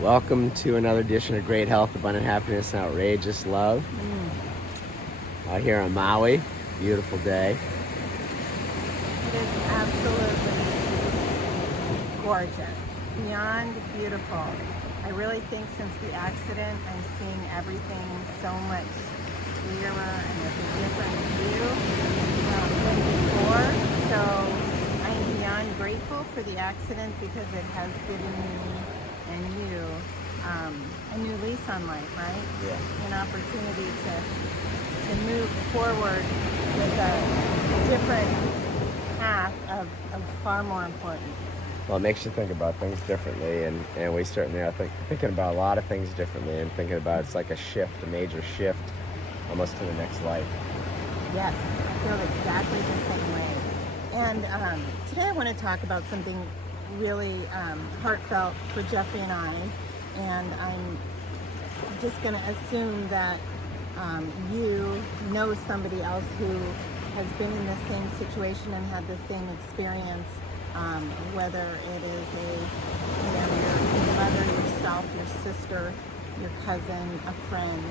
Welcome to another edition of Great Health, Abundant Happiness, and Outrageous Love. Out here on Maui, beautiful day. It is absolutely gorgeous, beyond beautiful. I really think since the accident, I'm seeing everything so much clearer and with a different view than before. So I am beyond grateful for the accident because it has given me and you a new lease on life, right? Yeah. An opportunity to move forward with a different path of far more importance. Well, it makes you think about things differently, and we certainly are thinking about a lot of things differently, and thinking about it's like a shift, a major shift, almost to the next life. Yes, I feel exactly the same way. And today I want to talk about something really heartfelt for Jeffrey and I, and I'm just going to assume that you know somebody else who has been in the same situation and had the same experience, whether it is your mother, yourself, your sister, your cousin, a friend.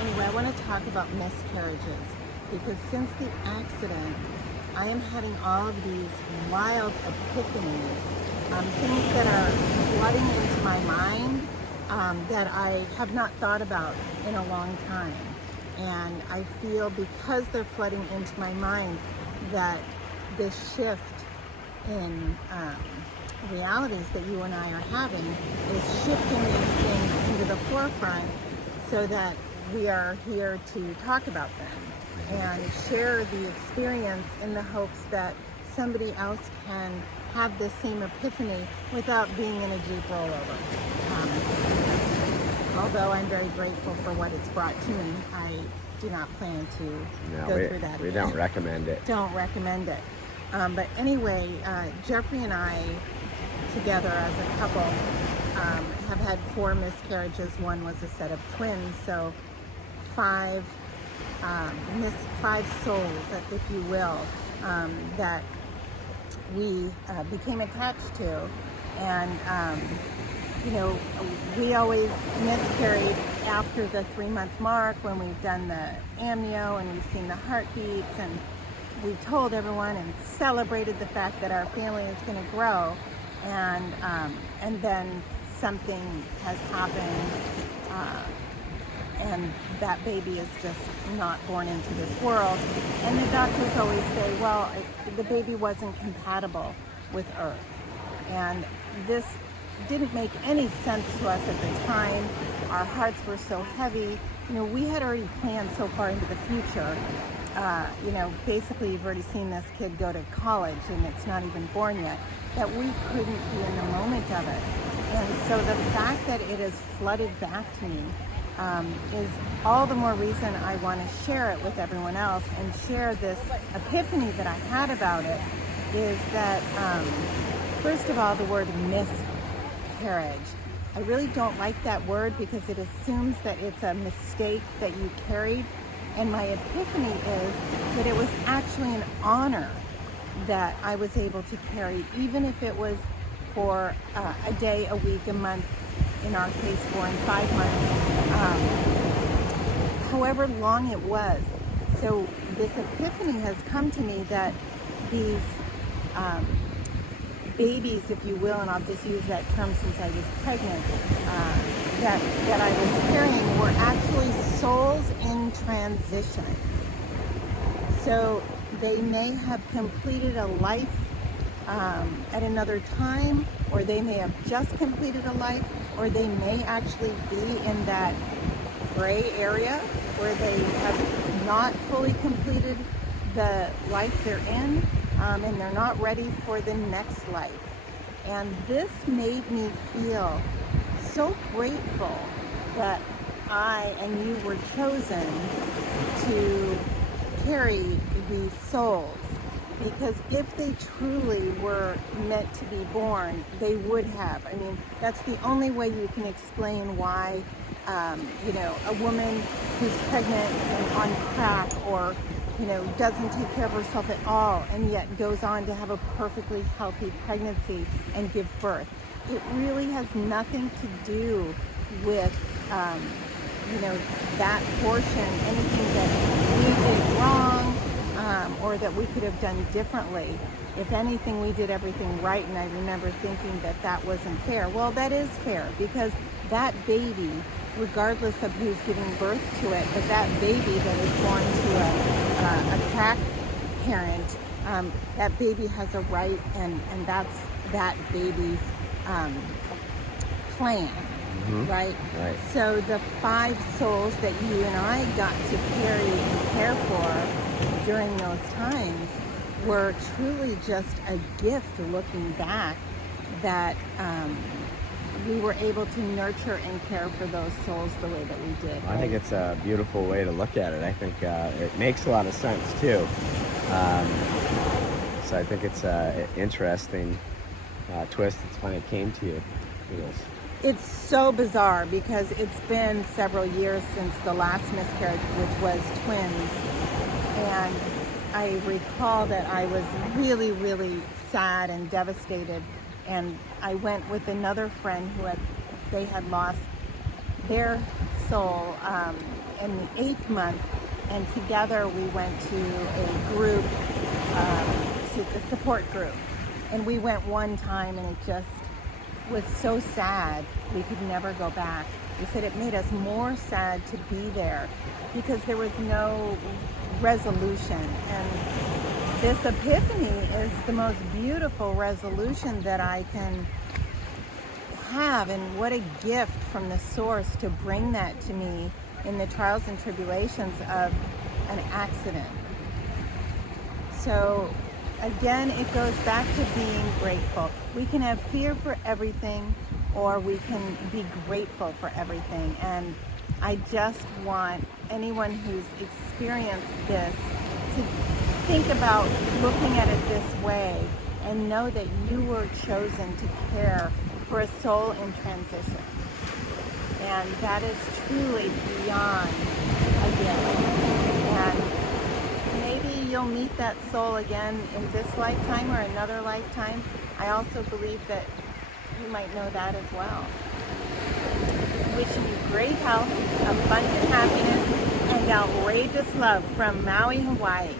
Anyway, I want to talk about miscarriages because since the accident, I am having all of these wild epiphanies, things that are flooding into my mind that I have not thought about in a long time. And I feel because they're flooding into my mind that this shift in realities that you and I are having is shifting these things into the forefront so that we are here to talk about them and share the experience in the hopes that somebody else can have the same epiphany without being in a Jeep rollover. Although I'm very grateful for what it's brought to me, I do not plan to go through that. We don't recommend it. Don't recommend it. But anyway, Jeffrey and I, together as a couple, have had 4 miscarriages. One was a set of twins, so 5 souls, if you will, that we became attached to. And we always miscarried after the 3-month mark when we've done the amnio and we've seen the heartbeats, and we told everyone and celebrated the fact that our family is going to grow, and then something has happened, and that baby is just not born into this world. And the doctors always say, well, the baby wasn't compatible with Earth. And this didn't make any sense to us at the time. Our hearts were so heavy. We had already planned so far into the future. Basically you've already seen this kid go to college and it's not even born yet, that we couldn't be in the moment of it. And so the fact that it has flooded back to me is all the more reason I want to share it with everyone else and share this epiphany that I had about it. Is that, first of all, the word miscarriage. I really don't like that word because it assumes that it's a mistake that you carried. And my epiphany is that it was actually an honor that I was able to carry, even if it was for a day, a week, a month, in our case 4 and 5 months, however long it was. So this epiphany has come to me that these babies, if you will, and I'll just use that term since I was pregnant, that I was carrying were actually souls in transition. So they may have completed a life at another time, or they may have just completed a life, or they may actually be in that gray area where they have not fully completed the life they're in, and they're not ready for the next life. And this made me feel so grateful that I and you were chosen to carry these souls, because if they truly were meant to be born, they would have. I mean, that's the only way you can explain why, a woman who's pregnant and on crack, or doesn't take care of herself at all, and yet goes on to have a perfectly healthy pregnancy and give birth. It really has nothing to do with, that portion, anything that we did wrong, or that we could have done differently. If anything, we did everything right, and I remember thinking that that wasn't fair. Well, that is fair, because that baby, regardless of who's giving birth to it, but that baby that is born to a crack parent, that baby has a right, and that's that baby's plan, right? Right. So the 5 souls that you and I got to carry and care for during those times were truly just a gift, looking back, that we were able to nurture and care for those souls the way that we did. I think it's a beautiful way to look at it. I think it makes a lot of sense too. So I think it's an interesting twist. It's funny it came to you. It's so bizarre, because it's been several years since the last miscarriage, which was twins. And I recall that I was really, really sad and devastated. And I went with another friend they had lost their soul in the 8th month. And together we went to a group, to the support group. And we went one time, and it just was so sad we could never go back. We said it made us more sad to be there, because there was no resolution. And this epiphany is the most beautiful resolution that I can have, and what a gift from the source to bring that to me in the trials and tribulations of an accident. So again, it goes back to being grateful. We can have fear for everything, or we can be grateful for everything. And I just want anyone who's experienced this to think about looking at it this way, and know that you were chosen to care for a soul in transition. And that is truly beyond a gift. And maybe you'll meet that soul again in this lifetime or another lifetime. I also believe that you might know that as well. Wishing you great health, abundant happiness, and outrageous love from Maui, Hawaii.